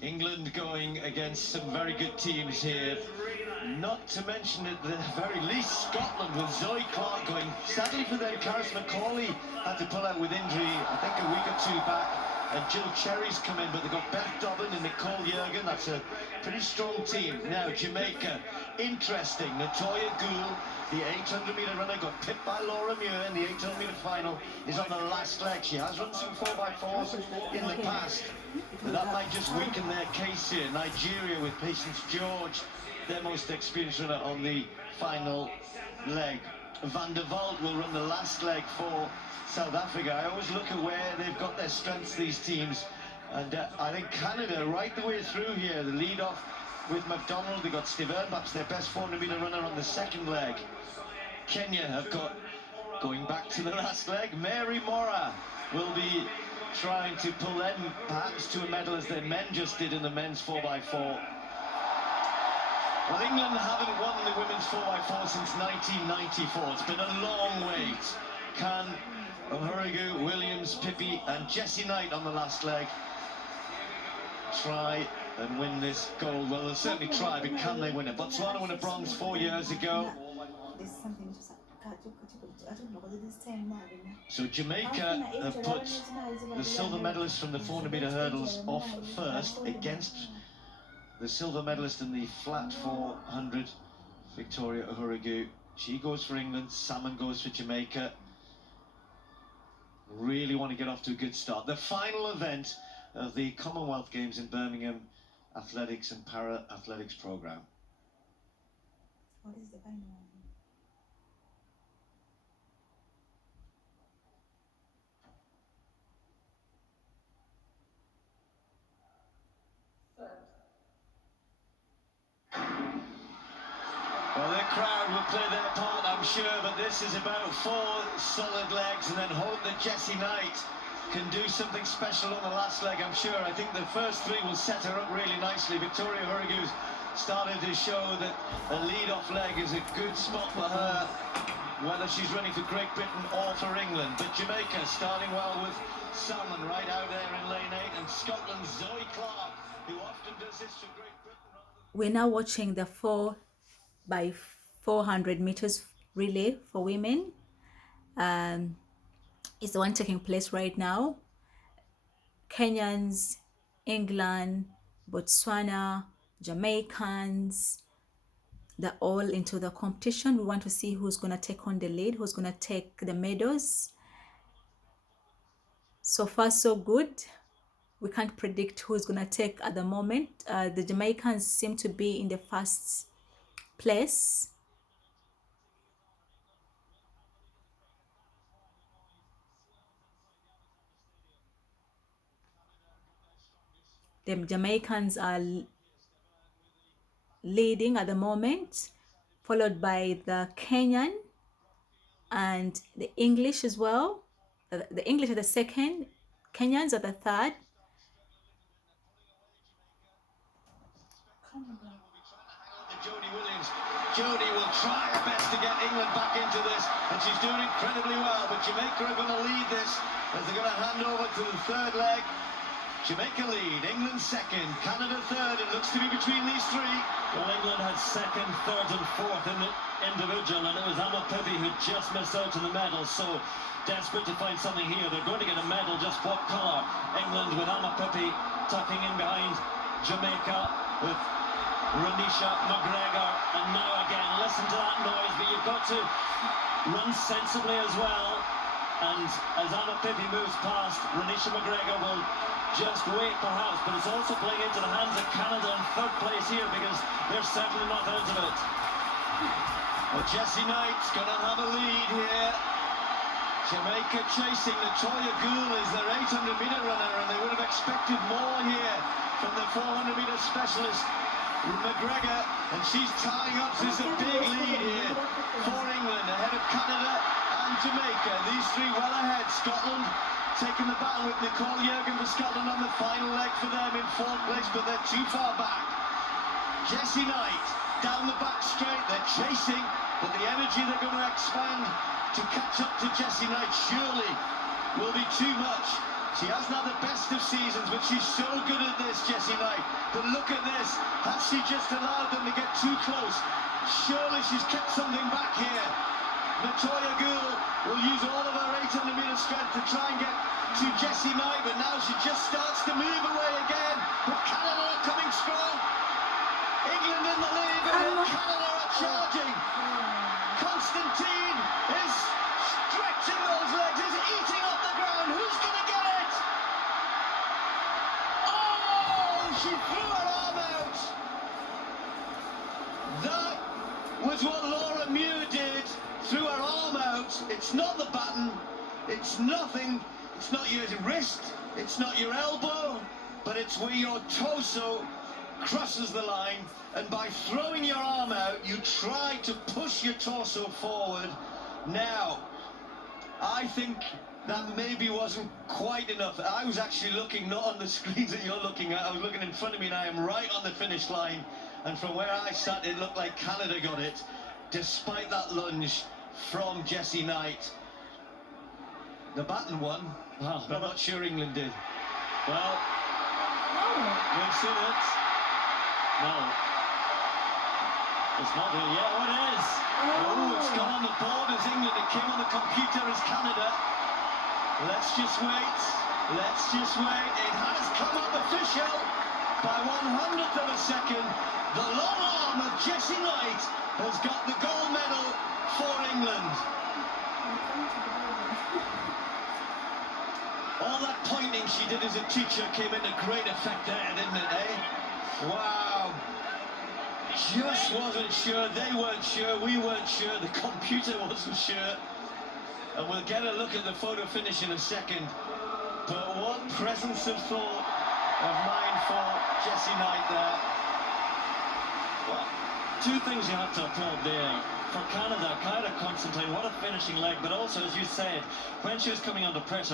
England going against some very good teams here. Not to mention, at the very least, Scotland with Zoe Clark going. Sadly for them, Caris McCauley had to pull out with injury, I think a week or two back. And Jill Cherry's come in, but they've got Beth Dobbin and Nicole Jurgen. That's a pretty strong team. Now, Jamaica, interesting. Natoya Gould, the 800-metre runner, got pipped by Laura Muir in the 800-metre final, is on the last leg. She has run some 4x4s in the past, but that might just weaken their case here. Nigeria with Patience George, their most experienced runner, on the final leg. Van der Vault will run the last leg for South Africa. I always look at where they've got their strengths, these teams, and I think Canada right the way through here. The lead off with McDonald. They got Steve Ernbach's their best 400-metre runner on the second leg. Kenya have got, going back to the last leg, Mary Mora will be trying to pull them perhaps to a medal as their men just did in the men's 4x4. Well, England haven't won the women's 4x4 since 1994. It's been a long wait. Can Ohurigu, Williams, Pippi and Jessie Knight on the last leg try and win this gold? Well, they'll certainly try, but can they win it? Botswana won a bronze 4 years ago. So Jamaica have put the silver medalist from the 400-metre hurdles off first against the silver medalist in the flat 400, Victoria Ohurigu. She goes for England, Salmon goes for Jamaica. Really want to get off to a good start. The final event of the Commonwealth Games in Birmingham athletics and para-athletics program. What is the final one? Well, the crowd will play their part, I'm sure, but this is about 4 solid legs, and then hope that Jessie Knight can do something special on the last leg, I'm sure. I think the first 3 will set her up really nicely. Victoria Ohurigu's started to show that a lead-off leg is a good spot for her, whether she's running for Great Britain or for England. But Jamaica starting well with Salmon right out there in lane 8, and Scotland's Zoe Clark, who often does this for Great Britain. We're now watching the 4x400 meters relay for women. It's the one taking place right now. Kenyans, England, Botswana, Jamaicans, they're all into the competition. We want to see who's going to take on the lead, who's going to take the medals. So far, so good. We can't predict who's going to take at the moment. The Jamaicans seem to be in the first place. The Jamaicans are leading at the moment, followed by the Kenyan and the English as well. The English are the second, Kenyans are the third. Jodie will try her best to get England back into this, and she's doing incredibly well, but Jamaica are going to lead this as they're going to hand over to the third leg. Jamaica lead, England second, Canada third. It looks to be between these 3. Well, England had second, third and fourth in the individual, and it was Emma Pippi who just missed out on the medal, so desperate to find something here. They're going to get a medal, just what colour? England with Emma Pippi tucking in behind Jamaica with Renisha McGregor, and now again, listen to that noise, but you've got to run sensibly as well. And as Emma Pippi moves past, Renisha McGregor will just wait perhaps, but it's also playing into the hands of Canada in third place here, because they're certainly not out of it. Well, Jessie Knight's going to have a lead here. Jamaica chasing. Natoya Gould is their 800-metre runner, and they would have expected more here from the 400-metre specialist McGregor, and she's tying up. This is a big lead here for England, ahead of Canada and Jamaica. These 3 well ahead. Scotland taking the battle with Nicole Jurgen for Scotland on the final leg for them in 4th place, but they're too far back. Jessie Knight down the back straight. They're chasing, but the energy they're going to expand to catch up to Jessie Knight surely will be too much She hasn't had the best of seasons, but she's so good at this, Jessie Knight. But look at this. Has she just allowed them to get too close? Surely she's kept something back here. Latoya Gould will use all of her 800-metre strength to try and get to Jessie Knight, but now she just starts to move away again. But Canada are coming strong. England in the lead, and Canada are charging. Constantine is stretching those legs, is eating up the ground. Who's going to get it? Oh, she threw her arm out. That was what Laura Muir did. Threw her arm out. It's not the baton. It's nothing. It's not your wrist. It's not your elbow. But it's where your torso crosses the line. And by throwing your arm out, you try to push your torso forward. Now, I think that maybe wasn't quite enough. I was actually looking not on the screens that you're looking at. I was looking in front of me, and I am right on the finish line. And from where I sat, it looked like Canada got it, despite that lunge from Jessie Knight. The baton won, but I'm not sure England did. Well, we've seen it. No. It's not here. Yeah, oh, it is. Oh, it's gone on the board as England. It came on the computer as Canada. Let's just wait. Let's just wait. It has come up official by 1/100th of a second. The long arm of Jessie Knight has got the gold medal for England. All that pointing she did as a teacher came into great effect there, didn't it, eh? Wow. Just wasn't sure. They weren't sure. We weren't sure. The computer wasn't sure. And we'll get a look at the photo finish in a second. But what presence of thought of mind for Jessie Knight there. Well, two things you have to applaud there. For Canada, Kyra Constantine, what a finishing leg, but also, as you said, when she was coming under pressure,